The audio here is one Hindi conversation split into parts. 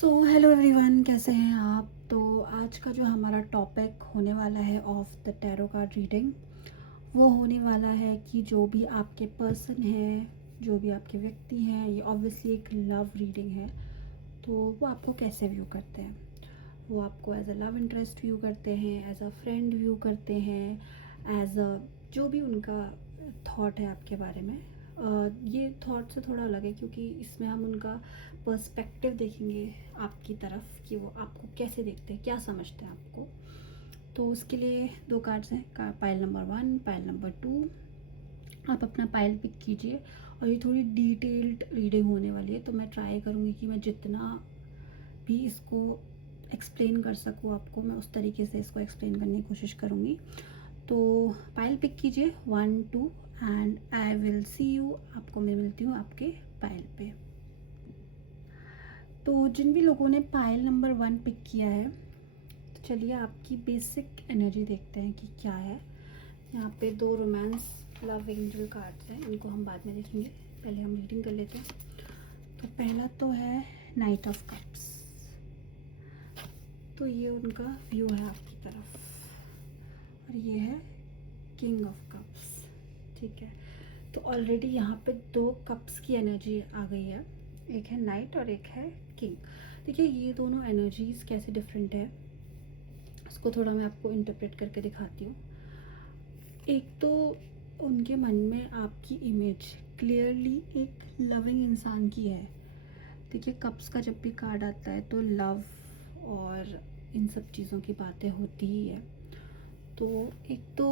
हेलो एवरीवन, कैसे हैं आप। तो आज का जो हमारा टॉपिक होने वाला है of the tarot card reading, वो होने वाला है कि जो भी आपके पर्सन हैं, जो भी आपके व्यक्ति हैं, ये ऑब्वियसली एक लव रीडिंग है। तो वो आपको कैसे व्यू करते हैं। वो आपको as a love interest view करते हैं, एज अ फ्रेंड व्यू करते हैं, एज अ जो भी उनका थॉट है आपके बारे में। ये थॉट से थोड़ा अलग है क्योंकि इसमें हम उनका पर्सपेक्टिव देखेंगे आपकी तरफ कि वो आपको कैसे देखते हैं, क्या समझते हैं आपको। तो उसके लिए दो कार्ड्स हैं, पाइल नंबर 1, पाइल नंबर 2। आप अपना पाइल पिक कीजिए और ये थोड़ी डिटेल्ड रीडिंग होने वाली है, तो मैं ट्राई करूँगी कि मैं जितना भी इसको एक्सप्लेन कर सकूँ आपको, मैं उस तरीके से इसको एक्सप्लेन करने की कोशिश करूँगी। तो पाइल पिक कीजिए 1 2 and I will see you. आपको मैं मिलती हूँ आपके पाइल पे। तो जिन भी लोगों ने पाइल नंबर 1 पिक किया है, तो चलिए आपकी बेसिक एनर्जी देखते हैं कि क्या है। यहाँ पे 2 रोमांस लव एंजल कार्ड्स हैं, इनको हम बाद में देखेंगे, पहले हम रीडिंग कर लेते हैं। तो पहला तो है नाइट ऑफ कप्स। तो ये उनका व्यू है आपकी तरफ, और ये है किंग ऑफ कप्स। ठीक है, तो ऑलरेडी यहाँ पे 2 कप्स की एनर्जी आ गई है, एक है नाइट और एक है किंग। देखिए ये दोनों एनर्जीज कैसे डिफरेंट है, इसको थोड़ा मैं आपको इंटरप्रेट करके दिखाती हूँ। एक तो उनके मन में आपकी इमेज क्लियरली एक लविंग इंसान की है। देखिए कप्स का जब भी कार्ड आता है तो लव और इन सब चीज़ों की बातें होती ही है। तो एक तो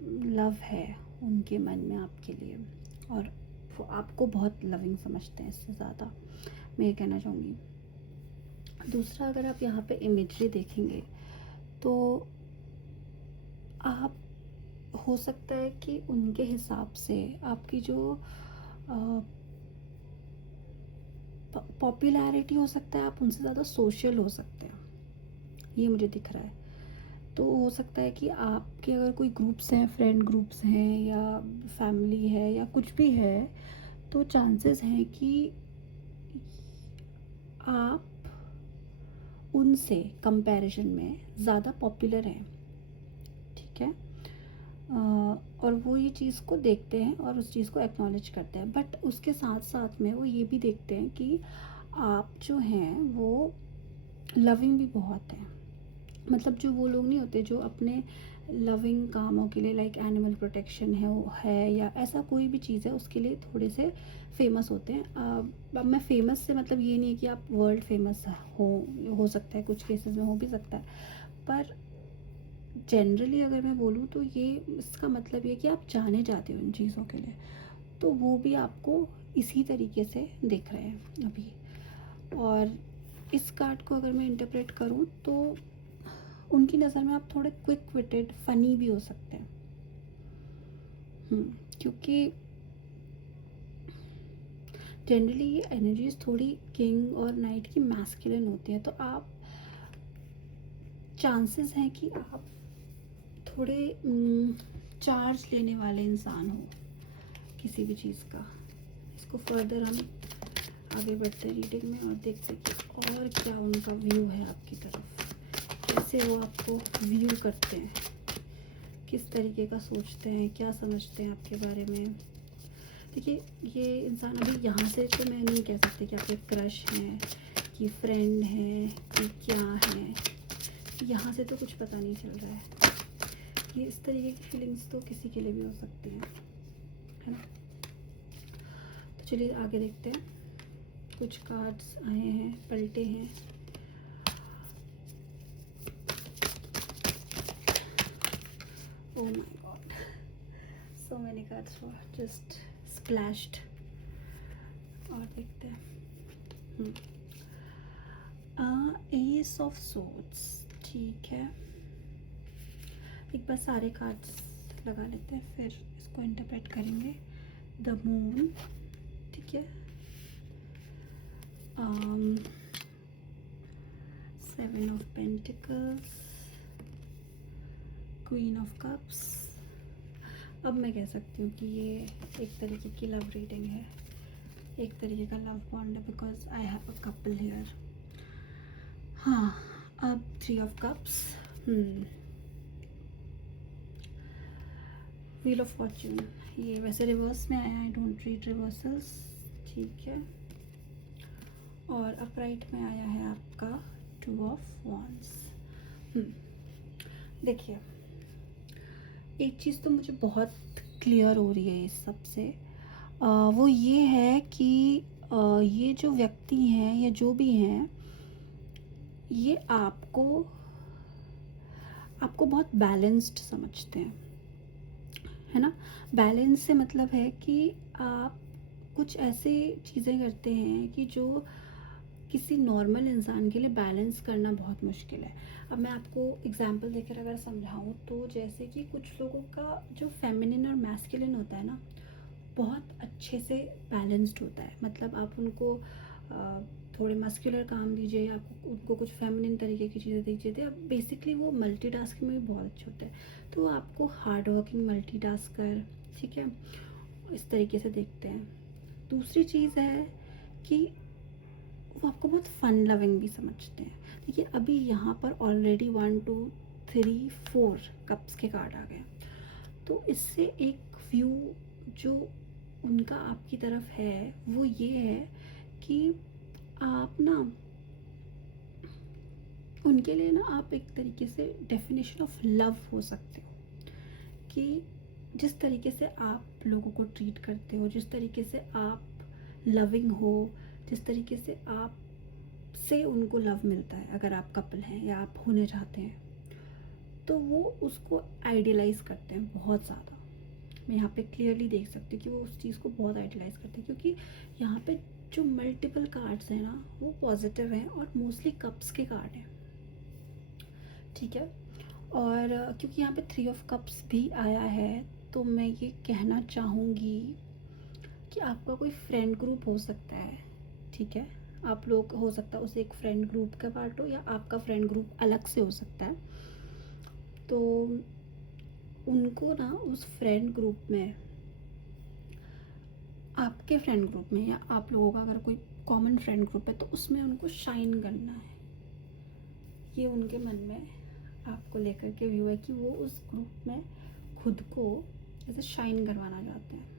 लव है उनके मन में आपके लिए, और वो आपको बहुत लविंग समझते हैं, इससे ज़्यादा मैं ये कहना चाहूँगी। दूसरा, अगर आप यहाँ पे इमेजरी देखेंगे तो आप, हो सकता है कि उनके हिसाब से आपकी जो पॉपुलैरिटी हो सकता है, आप उनसे ज़्यादा सोशल हो सकते हैं, ये मुझे दिख रहा है। तो हो सकता है कि आपके अगर कोई ग्रुप्स हैं, फ्रेंड ग्रुप्स हैं या फैमिली है या कुछ भी है, तो चांसेस हैं कि आप उनसे कंपैरिजन में ज़्यादा पॉपुलर हैं। ठीक है, और वो ये चीज़ को देखते हैं और उस चीज़ को एक्नॉलेज करते हैं, बट उसके साथ साथ में वो ये भी देखते हैं कि आप जो हैं वो लविंग भी बहुत हैं। मतलब जो वो लोग नहीं होते जो अपने लविंग कामों के लिए, लाइक एनिमल प्रोटेक्शन है या ऐसा कोई भी चीज़ है, उसके लिए थोड़े से फेमस होते हैं। अब मैं फेमस से मतलब ये नहीं है कि आप वर्ल्ड फेमस हो सकता है, कुछ केसेस में हो भी सकता है, पर जनरली अगर मैं बोलूँ तो ये इसका मतलब ये कि आप जाने जाते हो इन चीज़ों के लिए। तो वो भी आपको इसी तरीके से देख रहे हैं अभी। और इस कार्ड को अगर मैं इंटरप्रेट करूँ तो उनकी नज़र में आप थोड़े क्विक विटेड फ़नी भी हो सकते हैं। क्योंकि जनरली ये एनर्जीज थोड़ी किंग और नाइट की मैस्कुलिन होती है, तो आप चांसेस हैं कि आप थोड़े चार्ज लेने वाले इंसान हो किसी भी चीज़ का। इसको फर्दर हम आगे बढ़ते हैं रीडिंग में और देखते हैं कि और क्या उनका व्यू है आपकी तरफ, कैसे वो आपको व्यू करते हैं, किस तरीके का सोचते हैं, क्या समझते हैं आपके बारे में। देखिए ये इंसान अभी यहाँ से तो मैं नहीं कह सकती कि आपके क्रश हैं कि फ्रेंड हैं कि क्या हैं, यहाँ से तो कुछ पता नहीं चल रहा है। ये इस तरीके की फीलिंग्स तो किसी के लिए भी हो सकती हैं, है ना। तो चलिए आगे देखते हैं। कुछ कार्ड्स आए हैं, पलटे हैं। Oh my god, so many cards were just splashed। और देखते हैं। S of swords. ठीक है, एक बार सारे कार्ड्स लगा लेते हैं, फिर इसको इंटरप्रेट करेंगे। द मून, ठीक है, 7 of pentacles, queen of cups. अब मैं कह सकती हूँ कि ये एक तरीके की लव रीडिंग है, एक तरीके का लव बॉन्ड है, because I have a couple here. हाँ, अब 3 of cups. Wheel of Fortune, ये वैसे रिवर्स में आया, आई डोंट रीड रिवर्सल्स, ठीक है। और अपराइट में आया है आपका 2 ऑफ वॉन्ड्स। देखिए, एक चीज़ तो मुझे बहुत क्लियर हो रही है इस सब से, वो ये है कि ये जो व्यक्ति हैं या जो भी हैं, ये आपको बहुत बैलेंस्ड समझते हैं, है ना। बैलेंस से मतलब है कि आप कुछ ऐसी चीज़ें करते हैं कि जो किसी नॉर्मल इंसान के लिए बैलेंस करना बहुत मुश्किल है। अब मैं आपको एग्जांपल देकर अगर समझाऊँ तो जैसे कि कुछ लोगों का जो फेमिनिन और मैस्कुलिन होता है ना, बहुत अच्छे से बैलेंस्ड होता है। मतलब आप उनको थोड़े मस्कुलर काम दीजिए या आपको उनको कुछ फेमिनिन तरीके की चीज़ें दीजिए, तो बेसिकली वो मल्टीटास्किंग में भी बहुत अच्छे होते हैं। तो वो आपको हार्ड वर्किंग मल्टीटास्कर, ठीक है, इस तरीके से देखते हैं। दूसरी चीज़ है कि वो आपको बहुत फ़न लविंग भी समझते हैं। देखिए, अभी यहाँ पर ऑलरेडी 1 2 3 4 कप्स के कार्ड आ गए, तो इससे एक व्यू जो उनका आपकी तरफ है वो ये है कि आप ना, उनके लिए ना आप एक तरीके से डेफिनेशन ऑफ लव हो सकते हो। कि जिस तरीके से आप लोगों को ट्रीट करते हो, जिस तरीके से आप लविंग हो, जिस तरीके से आप से उनको लव मिलता है, अगर आप कपल हैं या आप होने चाहते हैं, तो वो उसको आइडियलाइज़ करते हैं बहुत ज़्यादा। मैं यहाँ पे क्लियरली देख सकती हूँ कि वो उस चीज़ को बहुत आइडियलाइज़ करते हैं, क्योंकि यहाँ पे जो मल्टीपल कार्ड्स हैं ना, वो पॉजिटिव हैं और मोस्टली कप्स के कार्ड हैं, ठीक है। और क्योंकि यहाँ पे 3 ऑफ कप्स भी आया है, तो मैं ये कहना चाहूँगी कि आपका कोई फ्रेंड ग्रुप हो सकता है, ठीक है। आप लोग, हो सकता है उसे एक फ्रेंड ग्रुप का पार्ट हो या आपका फ्रेंड ग्रुप अलग से हो सकता है। तो उनको ना उस फ्रेंड ग्रुप में, आपके फ्रेंड ग्रुप में या आप लोगों का अगर कोई कॉमन फ्रेंड ग्रुप है, तो उसमें उनको शाइन करना है। ये उनके मन में आपको लेकर के व्यू है कि वो उस ग्रुप में खुद को ऐसे शाइन करवाना चाहते हैं।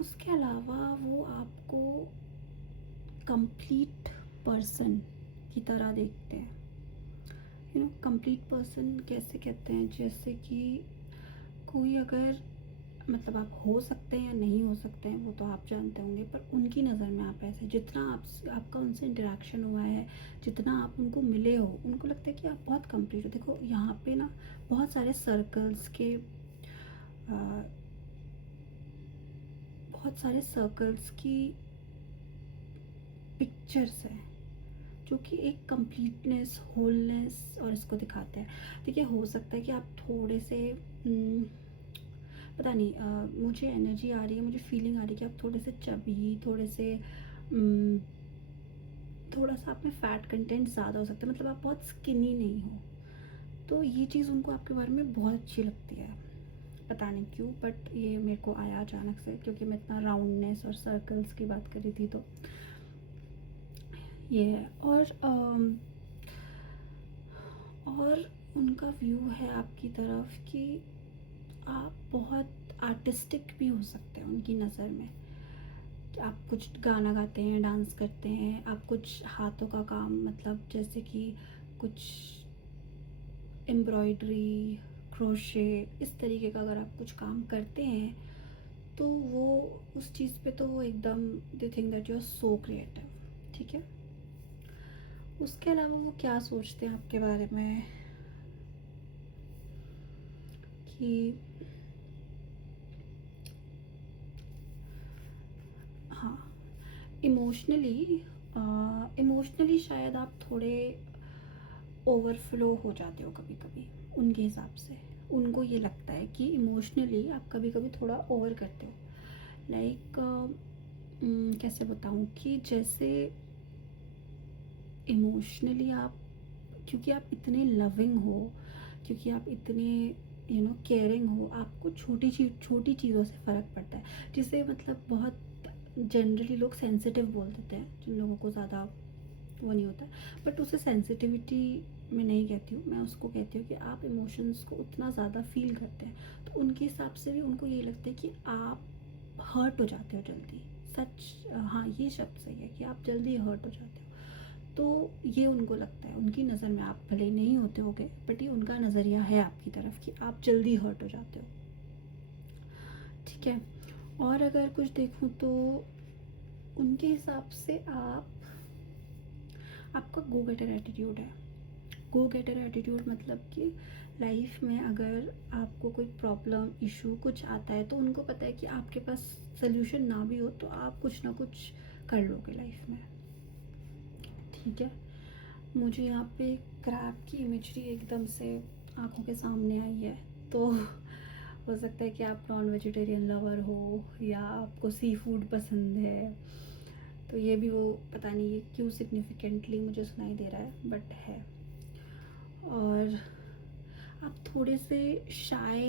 उसके अलावा वो आपको कंप्लीट पर्सन की तरह देखते हैं। कंप्लीट पर्सन कैसे कहते हैं, जैसे कि कोई अगर, मतलब आप हो सकते हैं या नहीं हो सकते हैं वो तो आप जानते होंगे, पर उनकी नज़र में आप ऐसे, जितना आपका उनसे इंटरेक्शन हुआ है, जितना आप उनको मिले हो, उनको लगता है कि आप बहुत कंप्लीट हो। देखो, यहाँ पे ना बहुत सारे सर्कल्स के बहुत सारे सर्कल्स की पिक्चर्स हैं जो कि एक कंप्लीटनेस, होलनेस और इसको दिखाते हैं। देखिए, हो सकता है कि आप थोड़े से पता नहीं, मुझे एनर्जी आ रही है, मुझे फीलिंग आ रही है कि आप थोड़े से चबी, थोड़े से थोड़ा सा आप में फ़ैट कंटेंट ज़्यादा हो सकता है, मतलब आप बहुत स्किनी नहीं हो। तो ये चीज़ उनको आपके बारे में बहुत अच्छी लगती है, पता नहीं क्यों, बट ये मेरे को आया अचानक से, क्योंकि मैं इतना राउंडनेस और सर्कल्स की बात कर रही थी, तो ये है। और उनका व्यू है आपकी तरफ कि आप बहुत आर्टिस्टिक भी हो सकते हैं उनकी नज़र में। कि आप कुछ गाना गाते हैं, डांस करते हैं, आप कुछ हाथों का काम, मतलब जैसे कि कुछ एम्ब्रॉयडरी, क्रोशे, इस तरीके का अगर आप कुछ काम करते हैं, तो वो उस चीज़ पे तो वो एकदम, they think that you are so creative, ठीक है। उसके अलावा वो क्या सोचते हैं आपके बारे में कि हाँ, इमोशनली शायद आप थोड़े ओवरफ्लो हो जाते हो कभी कभी, उनके हिसाब से। उनको ये लगता है कि इमोशनली आप कभी कभी थोड़ा ओवर करते हो। लाइक कैसे बताऊँ, कि जैसे इमोशनली आप, क्योंकि आप इतने लविंग हो, क्योंकि आप इतने केयरिंग हो, आपको छोटी चीज़ों से फ़र्क पड़ता है, जिसे मतलब बहुत जनरली लोग सेंसिटिव बोल देते हैं, जिन लोगों को ज़्यादा वो नहीं होता। बट उसे सेंसिटिविटी मैं नहीं कहती हूँ, मैं उसको कहती हूँ कि आप इमोशंस को उतना ज़्यादा फील करते हैं, तो उनके हिसाब से भी उनको यही लगता है कि आप हर्ट हो जाते हो जल्दी। सच, हाँ, ये शब्द सही है कि आप जल्दी हर्ट हो जाते हो। तो ये उनको लगता है, उनकी नज़र में आप भले ही नहीं होते होगे, बट ये उनका नज़रिया है आपकी तरफ कि आप जल्दी हर्ट हो जाते हो। ठीक है। और अगर कुछ देखूँ तो उनके हिसाब से आपका गो गेटर एटीट्यूड है। गो गेटर एटीट्यूड मतलब कि लाइफ में अगर आपको कोई प्रॉब्लम, इशू कुछ आता है, तो उनको पता है कि आपके पास सोल्यूशन ना भी हो तो आप कुछ ना कुछ कर लोगे लाइफ में। ठीक है। मुझे यहाँ पे क्रैब की इमेजरी एकदम से आंखों के सामने आई है, तो हो सकता है कि आप नॉन वेजिटेरियन लवर हो या आपको सी फूड पसंद है, तो ये भी वो पता नहीं ये क्यों सिग्निफिकेंटली मुझे सुनाई दे रहा है, बट है। और आप थोड़े से शाय,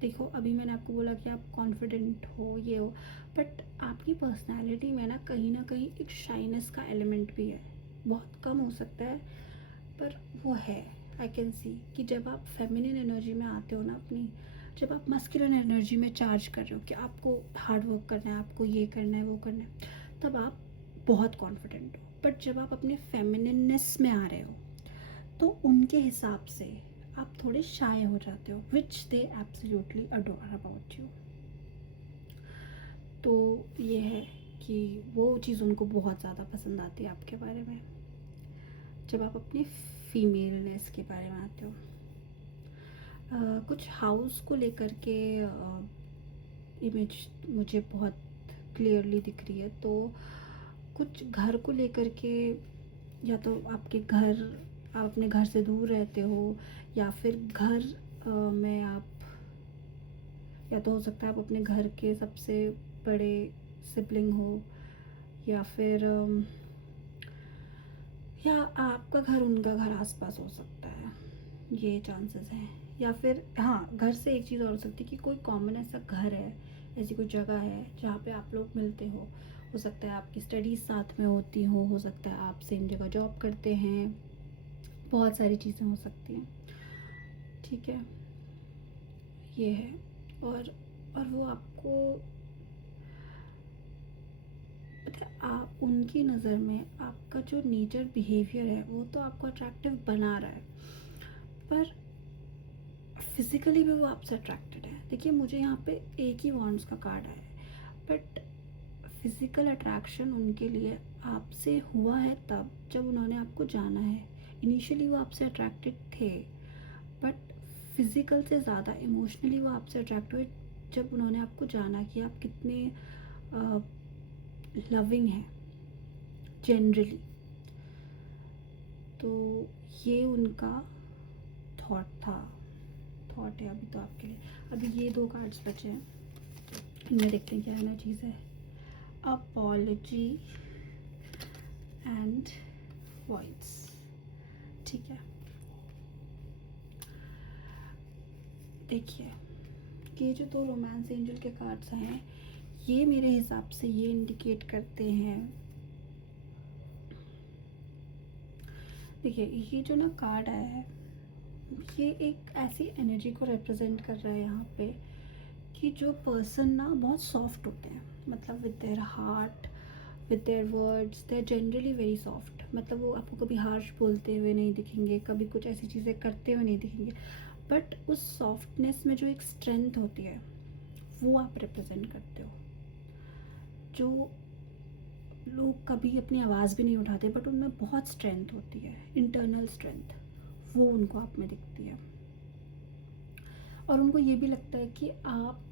देखो अभी मैंने आपको बोला कि आप कॉन्फिडेंट हो, ये हो, बट आपकी पर्सनालिटी में ना कहीं एक शाइनेस का एलिमेंट भी है। बहुत कम हो सकता है, पर वो है। आई कैन सी कि जब आप फेमिनिन एनर्जी में आते हो ना अपनी, जब आप मस्कुलिन एनर्जी में चार्ज कर रहे हो कि आपको हार्ड वर्क करना है, आपको ये करना है, वो करना है, तब आप बहुत कॉन्फिडेंट हो। बट जब आप अपने फेमिनिननेस में आ रहे हो, तो उनके हिसाब से आप थोड़े शाय हो जाते हो, विच दे एब्सोल्युटली अडोर अबाउट यू। तो ये है कि वो चीज़ उनको बहुत ज़्यादा पसंद आती है आपके बारे में, जब आप अपनी फीमेलनेस के बारे में आते हो। कुछ हाउस को लेकर के इमेज मुझे बहुत क्लियरली दिख रही है, तो कुछ घर को लेकर के, या तो आपके घर, आप अपने घर से दूर रहते हो, या फिर घर में आप, या तो हो सकता है आप अपने घर के सबसे बड़े सिबलिंग हो, या फिर या आपका घर उनका घर आसपास हो सकता है, ये चांसेस हैं। या फिर हाँ, घर से एक चीज़ और हो सकती है कि कोई कॉमन ऐसा घर है, ऐसी कोई जगह है जहाँ पे आप लोग मिलते हो सकता है आपकी स्टडीज़ साथ में होती हो सकता है आप सेम जगह जॉब करते हैं, बहुत सारी चीज़ें हो सकती हैं। ठीक है, ये है। और वो आपको पता है, आप उनकी नज़र में आपका जो नेचर बिहेवियर है वो तो आपको अट्रैक्टिव बना रहा है, पर फिज़िकली भी वो आपसे अट्रैक्टेड है। देखिए मुझे यहाँ पे एक ही वॉन्ड्स का कार्ड आया है, बट फिज़िकल अट्रैक्शन उनके लिए आपसे हुआ है तब जब उन्होंने आपको जाना है। इनिशियली वो आपसे अट्रैक्टेड थे, बट फिज़िकल से ज़्यादा इमोशनली वो आपसे अट्रैक्ट हुए जब उन्होंने आपको जाना कि आप कितने लविंग हैं जनरली। तो ये उनका थॉट है अभी तो आपके लिए। अभी ये 2 कार्ड्स बचे हैं, इनमें देखते हैं क्या है ना चीज़ है। Apology and voids. ठीक है, देखिए ये जो 2 रोमांस एंजल के कार्ड्स हैं, ये मेरे हिसाब से ये इंडिकेट करते हैं, देखिए ये जो ना कार्ड आया है, ये एक ऐसी एनर्जी को रिप्रेजेंट कर रहा है यहाँ पे कि जो पर्सन ना बहुत सॉफ्ट होते हैं, मतलब with their heart, with their words, they are generally very soft. मतलब वो आपको कभी हार्श बोलते हुए नहीं दिखेंगे, कभी कुछ ऐसी चीज़ें करते हुए नहीं दिखेंगे, बट उस सॉफ्टनेस में जो एक स्ट्रेंथ होती है वो आप रिप्रेजेंट करते हो। जो लोग कभी अपनी आवाज़ भी नहीं उठाते, बट उनमें बहुत स्ट्रेंथ होती है, इंटरनल स्ट्रेंथ, वो उनको आप में दिखती है। और उनको ये भी लगता है कि आप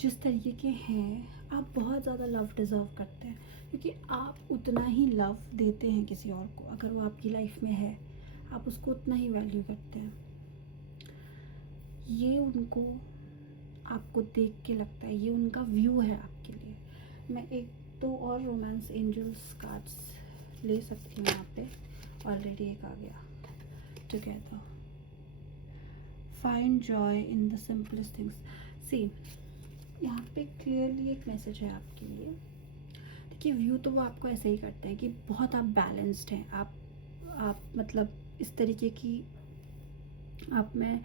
जिस तरीके के हैं, आप बहुत ज़्यादा लव डिज़र्व करते हैं, क्योंकि आप उतना ही लव देते हैं किसी और को। अगर वो आपकी लाइफ में है, आप उसको उतना ही वैल्यू करते हैं। ये उनको आपको देख के लगता है, ये उनका व्यू है आपके लिए। मैं 1-2 और रोमांस एंजल्स कार्ड्स ले सकती हूँ यहाँ पे, ऑलरेडी एक आ गया। Together, find joy in the simplest things. See, यहाँ पे क्लियरली एक मैसेज है आपके लिए। कि व्यू तो वो आपको ऐसे ही करते हैं कि बहुत आप बैलेंस्ड हैं, आप मतलब इस तरीके की आप में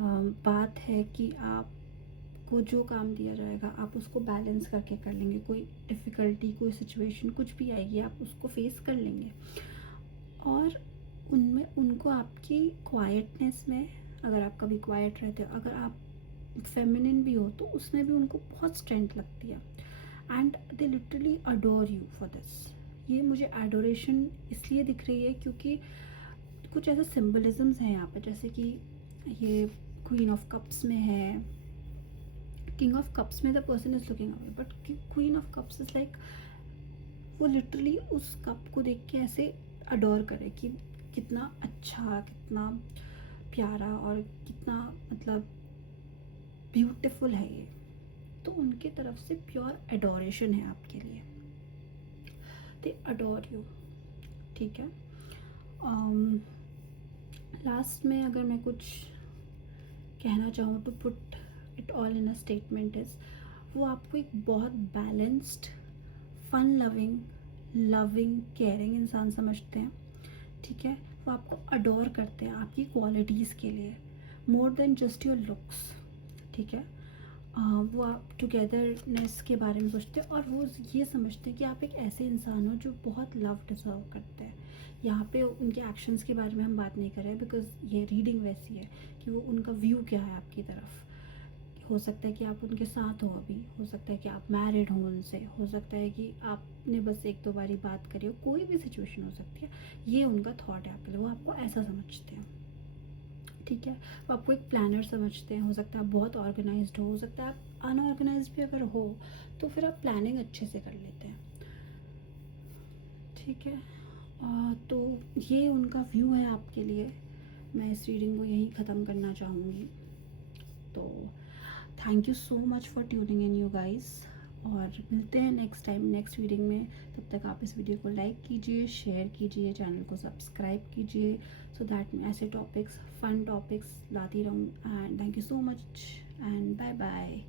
बात है कि आपको जो काम दिया जाएगा आप उसको बैलेंस करके कर लेंगे। कोई डिफ़िकल्टी, कोई सिचुएशन कुछ भी आएगी आप उसको फेस कर लेंगे। और उनमें उनको आपकी क्वाइटनेस में, अगर आप कभी क्वाइट रहते हो, अगर आप फेमिनिन भी हो, तो उसमें भी उनको बहुत स्ट्रेंथ लगती है। And they literally adore you for this. ये मुझे एडोरेशन इसलिए दिख रही है क्योंकि कुछ ऐसे सिम्बलिज़म्स हैं यहाँ पे, जैसे कि ये क्वीन ऑफ कप्स में है, किंग ऑफ कप्स में the person is looking away, but queen of cups is like वो लिटरली उस कप को देख के ऐसे अडोर करे कि कितना अच्छा, कितना प्यारा और कितना मतलब ब्यूटीफुल है ये। तो उनके तरफ से प्योर एडोरेशन है आपके लिए, दे अडोर यू। ठीक है। लास्ट में अगर मैं कुछ कहना चाहूँ to put it all in a statement is, वो आपको एक बहुत balanced, fun loving, loving, caring इंसान समझते हैं। ठीक है। वो आपको अडोर करते हैं आपकी क्वालिटीज़ के लिए, more than just your looks. ठीक है। वो आप टुगेदरनेस के बारे में सोचते हैं और वो ये समझते हैं कि आप एक ऐसे इंसान हो जो बहुत लव डिज़र्व करते हैं। यहाँ पे उनके एक्शंस के बारे में हम बात नहीं कर रहे हैं, बिकॉज़ ये रीडिंग वैसी है कि वो उनका व्यू क्या है आपकी तरफ। हो सकता है कि आप उनके साथ हो अभी, हो सकता है कि आप मैरिड हो उनसे, हो सकता है कि आपने बस एक दो बारी बात करी हो, कोई भी सिचुएशन हो सकती है। ये उनका थॉट है आपके लिए, वो आपको ऐसा समझते हैं। ठीक है। वो आपको एक प्लानर समझते हैं। हो सकता है आप बहुत ऑर्गेनाइज्ड हो सकता है आप अनऑर्गेनाइज्ड भी अगर हो, तो फिर आप प्लानिंग अच्छे से कर लेते हैं। ठीक है। तो ये उनका व्यू है आपके लिए। मैं इस रीडिंग को यहीं ख़त्म करना चाहूँगी। तो thank you so much for tuning in you guys, और मिलते हैं नेक्स्ट टाइम नेक्स्ट रीडिंग में। तब तक आप इस वीडियो को लाइक कीजिए, शेयर कीजिए, चैनल को सब्सक्राइब कीजिए, सो दैट मैं ऐसे टॉपिक्स, फन टॉपिक्स लाती रहूँ। And thank you so much and bye bye.